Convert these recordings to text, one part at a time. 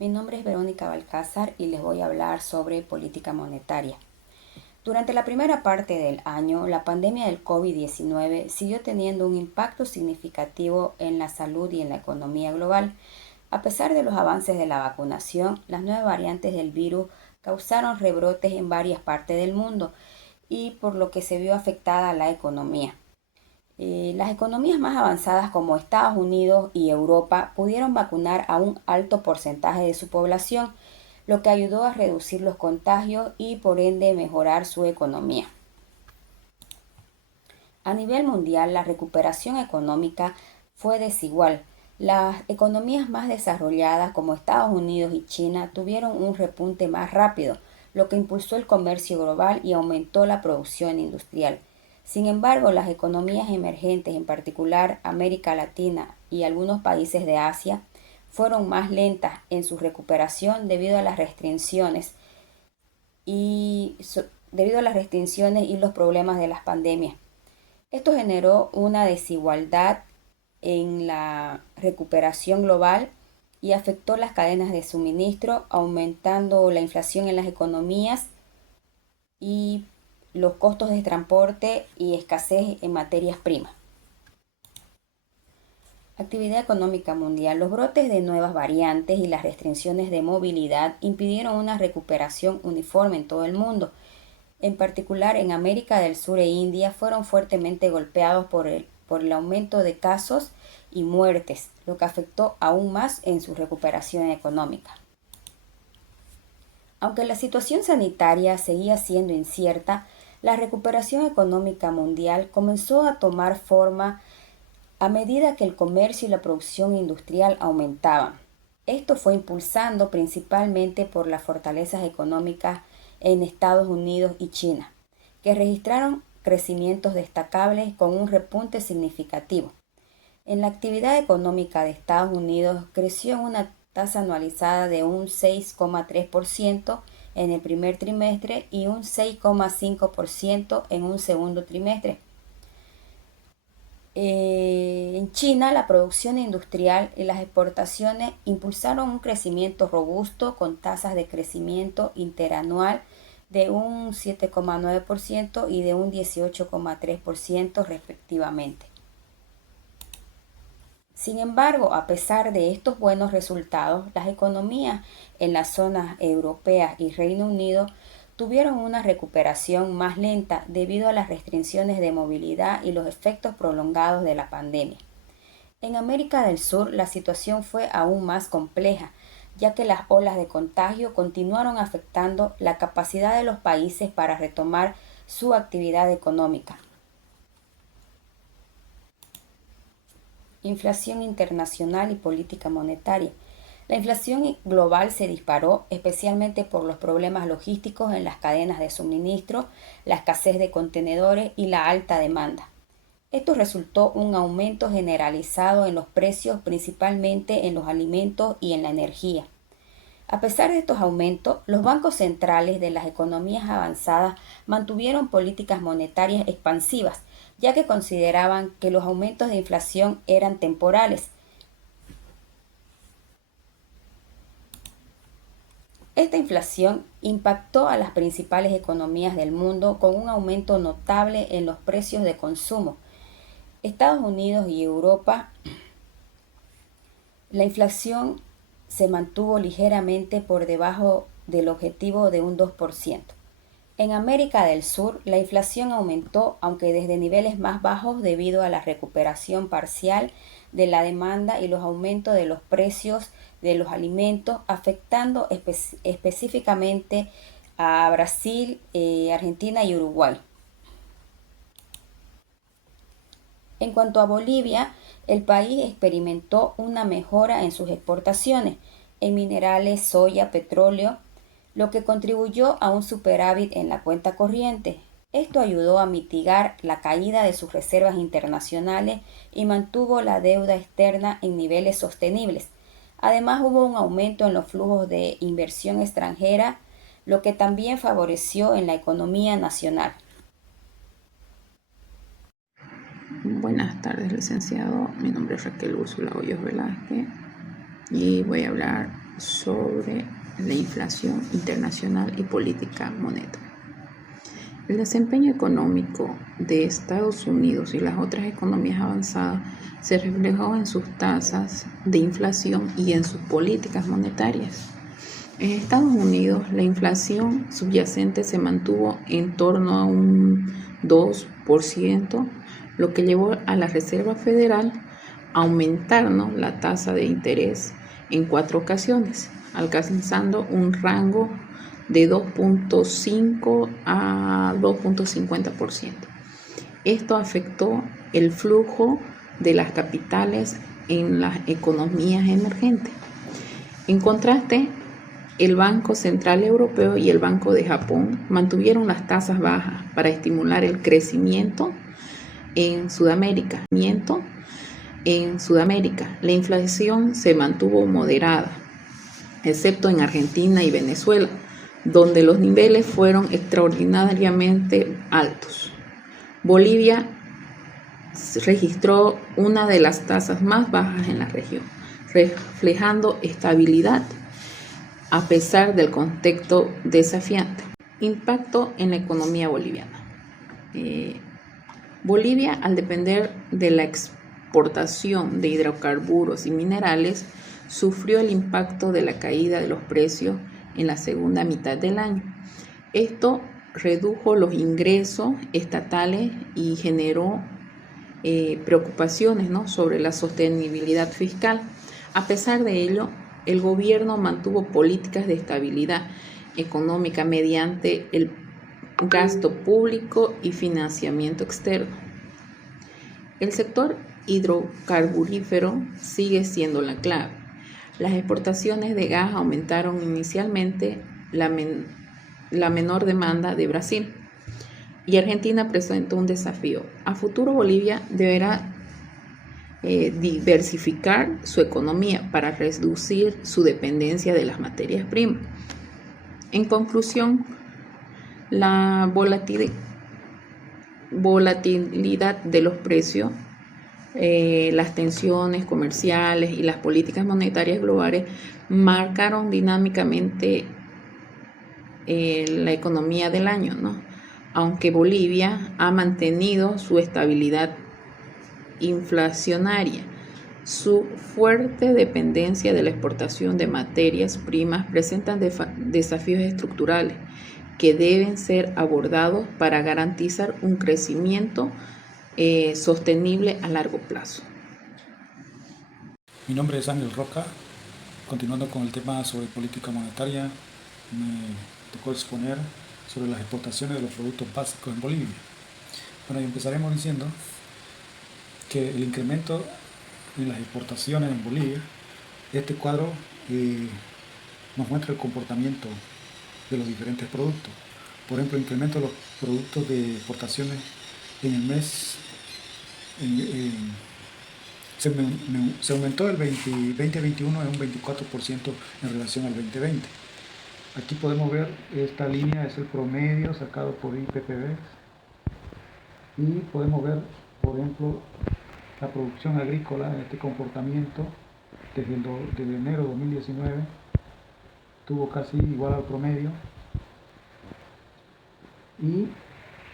Mi nombre es Verónica Balcázar y les voy a hablar sobre política monetaria. Durante la primera parte del año, la pandemia del COVID-19 siguió teniendo un impacto significativo en la salud y en la economía global. A pesar de los avances de la vacunación, las nuevas variantes del virus causaron rebrotes en varias partes del mundo y por lo que se vio afectada la economía. Las economías más avanzadas como Estados Unidos y Europa pudieron vacunar a un alto porcentaje de su población, lo que ayudó a reducir los contagios y por ende mejorar su economía. A nivel mundial, la recuperación económica fue desigual. Las economías más desarrolladas como Estados Unidos y China tuvieron un repunte más rápido, lo que impulsó el comercio global y aumentó la producción industrial. Sin embargo, las economías emergentes, en particular América Latina y algunos países de Asia, fueron más lentas en su recuperación y debido a las restricciones y los problemas de las pandemias. Esto generó una desigualdad en la recuperación global y afectó las cadenas de suministro, aumentando la inflación en las economías y los costos de transporte y escasez en materias primas. Actividad económica mundial. Los brotes de nuevas variantes y las restricciones de movilidad impidieron una recuperación uniforme en todo el mundo. En particular, en América del Sur e India fueron fuertemente golpeados por el aumento de casos y muertes, lo que afectó aún más en su recuperación económica. Aunque la situación sanitaria seguía siendo incierta, la recuperación económica mundial comenzó a tomar forma a medida que el comercio y la producción industrial aumentaban. Esto fue impulsado principalmente por las fortalezas económicas en Estados Unidos y China, que registraron crecimientos destacables con un repunte significativo. En la actividad económica de Estados Unidos creció en una tasa anualizada de un 6,3% en el primer trimestre y un 6,5% en un segundo trimestre. En China, la producción industrial y las exportaciones impulsaron un crecimiento robusto con tasas de crecimiento interanual de un 7,9% y de un 18,3% respectivamente. Sin embargo, a pesar de estos buenos resultados, las economías en las zonas europeas y Reino Unido tuvieron una recuperación más lenta debido a las restricciones de movilidad y los efectos prolongados de la pandemia. En América del Sur la situación fue aún más compleja, ya que las olas de contagio continuaron afectando la capacidad de los países para retomar su actividad económica. Inflación internacional y política monetaria. La inflación global se disparó especialmente por los problemas logísticos en las cadenas de suministro, la escasez de contenedores y la alta demanda. Esto resultó en un aumento generalizado en los precios, principalmente en los alimentos y en la energía. A pesar de estos aumentos, los bancos centrales de las economías avanzadas mantuvieron políticas monetarias expansivas, ya que consideraban que los aumentos de inflación eran temporales. Esta inflación impactó a las principales economías del mundo con un aumento notable en los precios de consumo. Estados Unidos y Europa, la inflación se mantuvo ligeramente por debajo del objetivo de un 2%. En América del Sur, la inflación aumentó, aunque desde niveles más bajos debido a la recuperación parcial de la demanda y los aumentos de los precios de los alimentos, afectando específicamente a Brasil, Argentina y Uruguay. En cuanto a Bolivia, el país experimentó una mejora en sus exportaciones en minerales, soya, petróleo, lo que contribuyó a un superávit en la cuenta corriente. Esto ayudó a mitigar la caída de sus reservas internacionales y mantuvo la deuda externa en niveles sostenibles. Además, hubo un aumento en los flujos de inversión extranjera, lo que también favoreció en la economía nacional. Buenas tardes, licenciado. Mi nombre es Raquel Úrsula Hoyos Velázquez y voy a hablar sobre la inflación internacional y política monetaria. El desempeño económico de Estados Unidos y las otras economías avanzadas se reflejó en sus tasas de inflación y en sus políticas monetarias. En Estados Unidos, la inflación subyacente se mantuvo en torno a un 2%, lo que llevó a la Reserva Federal a aumentar la tasa de interés en 4 ocasiones, alcanzando un rango de 2.5 a 2.50%. Esto afectó el flujo de las capitales en las economías emergentes. En contraste, el Banco Central Europeo y el Banco de Japón mantuvieron las tasas bajas para estimular el crecimiento en Sudamérica. La inflación se mantuvo moderada, excepto en Argentina y Venezuela, donde los niveles fueron extraordinariamente altos. Bolivia registró una de las tasas más bajas en la región, reflejando estabilidad a pesar del contexto desafiante. Impacto en la economía boliviana. Bolivia, al depender de la exportación de hidrocarburos y minerales, sufrió el impacto de la caída de los precios en la segunda mitad del año. Esto redujo los ingresos estatales y generó preocupaciones sobre la sostenibilidad fiscal. A pesar de ello, el gobierno mantuvo políticas de estabilidad económica mediante el gasto público y financiamiento externo. El sector hidrocarburífero sigue siendo la clave. Las exportaciones de gas aumentaron inicialmente la menor demanda de Brasil, y Argentina presentó un desafío. A futuro, Bolivia deberá diversificar su economía para reducir su dependencia de las materias primas. En conclusión, la volatilidad de los precios, las tensiones comerciales y las políticas monetarias globales marcaron dinámicamente la economía del año, aunque Bolivia ha mantenido su estabilidad inflacionaria. Su fuerte dependencia de la exportación de materias primas presenta desafíos estructurales que deben ser abordados para garantizar un crecimiento sostenible a largo plazo. Mi nombre es Ángel Roca. Continuando con el tema sobre política monetaria, me tocó exponer sobre las exportaciones de los productos básicos en Bolivia. Bueno, y empezaremos diciendo que el incremento en las exportaciones en Bolivia, este cuadro nos muestra el comportamiento de los diferentes productos. Por ejemplo, el incremento de los productos de exportaciones en el mes se aumentó el 2021 en un 24% en relación al 2020. Aquí podemos ver, esta línea es el promedio sacado por IPPB, y podemos ver, por ejemplo, la producción agrícola, este comportamiento desde enero de 2019 tuvo casi igual al promedio, y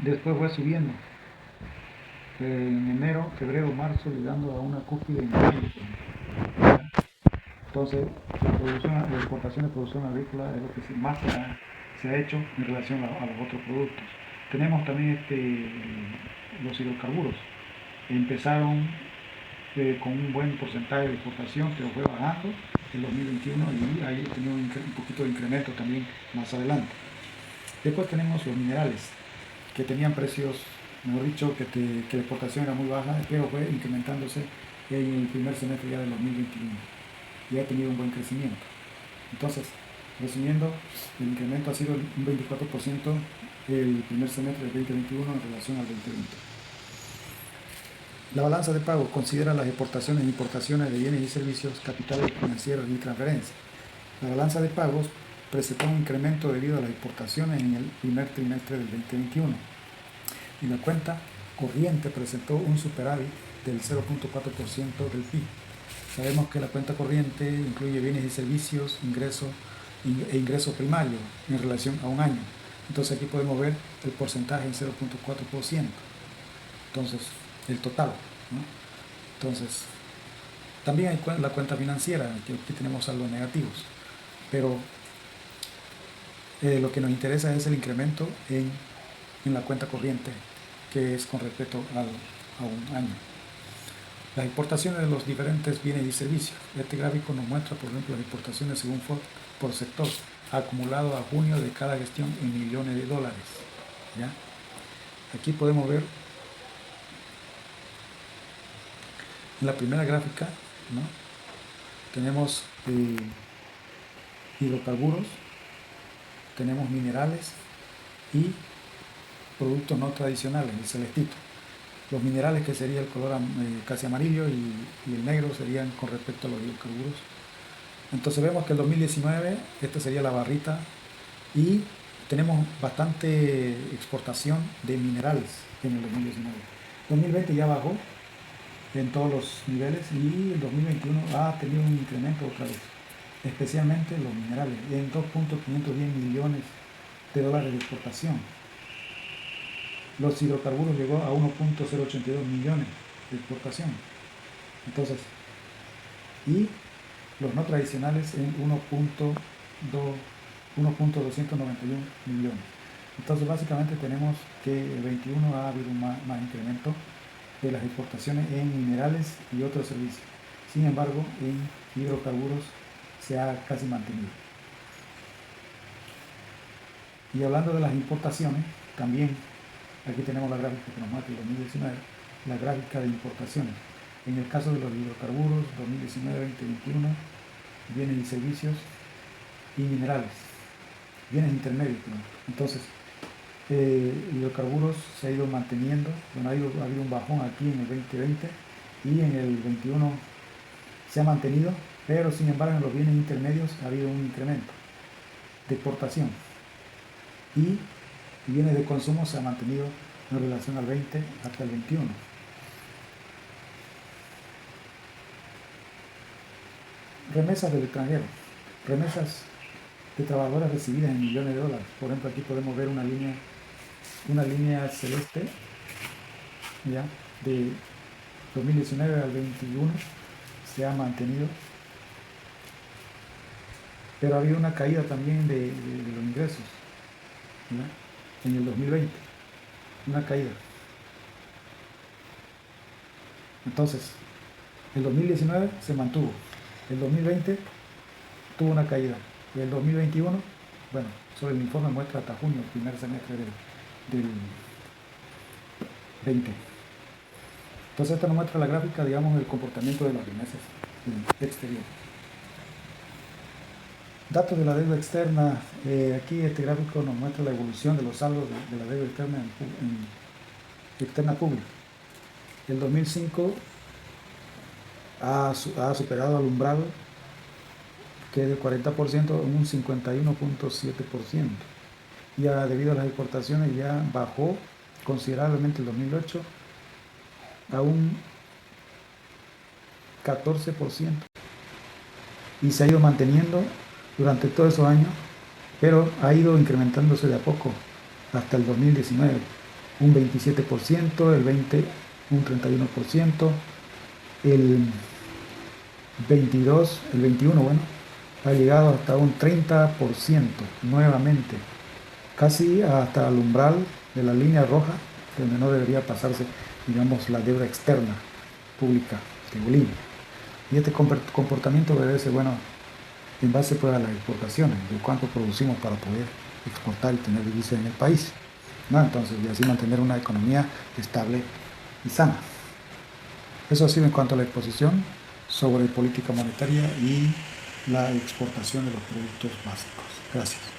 después fue subiendo en enero, febrero, marzo, llegando a una cúspide en mayo. Entonces, la exportación de producción agrícola es lo que más se ha hecho en relación a los otros productos. Tenemos también los hidrocarburos. Empezaron con un buen porcentaje de exportación, pero fue bajando en 2021, y ahí ha tenido un poquito de incremento también más adelante. Después tenemos los minerales, que tenían precios, mejor dicho, que la exportación era muy baja, pero fue incrementándose en el primer semestre ya del 2021 y ha tenido un buen crecimiento. Entonces, resumiendo, el incremento ha sido un 24% el primer semestre del 2021 en relación al 2020. La balanza de pagos considera las exportaciones e importaciones de bienes y servicios, capitales financieros y transferencias. La balanza de pagos presentó un incremento debido a las exportaciones en el primer trimestre del 2021, y la cuenta corriente presentó un superávit del 0.4% del PIB. Sabemos que la cuenta corriente incluye bienes y servicios, ingresos e ingreso primario en relación a un año. Entonces aquí podemos ver el porcentaje en 0.4%. Entonces, el total, ¿no? Entonces, también hay la cuenta financiera, que aquí tenemos saldos negativos, pero lo que nos interesa es el incremento en la cuenta corriente, que es con respecto a un año. Las importaciones de los diferentes bienes y servicios. Este gráfico nos muestra, por ejemplo, las importaciones según Ford por sector, acumulado a junio de cada gestión en millones de dólares. ¿Ya? Aquí podemos ver en la primera gráfica, ¿no? Tenemos hidrocarburos, tenemos minerales y productos no tradicionales, el celestito. Los minerales, que sería el color casi amarillo, y el negro serían con respecto a los hidrocarburos. Entonces vemos que el 2019, esta sería la barrita, y tenemos bastante exportación de minerales en el 2019. 2020 ya bajó en todos los niveles, y el 2021 ha tenido un incremento otra vez, especialmente los minerales, en 2.510 millones de dólares de exportación. Los hidrocarburos llegó a 1.082 millones de exportación. Entonces, y los no tradicionales en 1.291 millones. Entonces, básicamente tenemos que el 21 ha habido más incremento de las exportaciones en minerales y otros servicios. Sin embargo, en hidrocarburos se ha casi mantenido. Y hablando de las importaciones, también aquí tenemos la gráfica que nos muestra el 2019, la gráfica de importaciones. En el caso de los hidrocarburos, 2019-2021, bienes y servicios y minerales, bienes intermedios. Entonces, hidrocarburos se ha ido manteniendo, bueno, ha habido un bajón aquí en el 2020, y en el 21 se ha mantenido, pero sin embargo en los bienes intermedios ha habido un incremento de exportación, y bienes de consumo se ha mantenido en relación al 20 hasta el 21. Remesas del extranjero, remesas de trabajadoras recibidas en millones de dólares. Por ejemplo, aquí podemos ver una línea celeste, ¿ya? De 2019 al 21 se ha mantenido, pero ha habido una caída también de los ingresos, ¿ya? En el 2020, una caída. Entonces, el 2019 se mantuvo, el 2020 tuvo una caída, y el 2021, bueno, solo el informe muestra hasta junio, el primer semestre del 20. Entonces esta nos muestra la gráfica, digamos, del comportamiento de las remesas del exterior. Datos de la deuda externa. Aquí este gráfico nos muestra la evolución de los saldos de la deuda externa pública. El 2005 ha superado al umbral, que es del 40%, en un 51.7%. Ya debido a las exportaciones ya bajó considerablemente el 2008 a un 14%, y se ha ido manteniendo durante todos esos años, pero ha ido incrementándose de a poco hasta el 2019, un 27%, el 20 un 31%, el 21, bueno, ha llegado hasta un 30% nuevamente, casi hasta el umbral de la línea roja, donde no debería pasarse, digamos, la deuda externa pública de Bolivia. Y este comportamiento obedece, bueno, en base pues a las exportaciones, de cuánto producimos para poder exportar y tener divisas en el país, ¿no? Entonces, y así mantener una economía estable y sana. Eso ha sido en cuanto a la exposición sobre política monetaria y la exportación de los productos básicos. Gracias.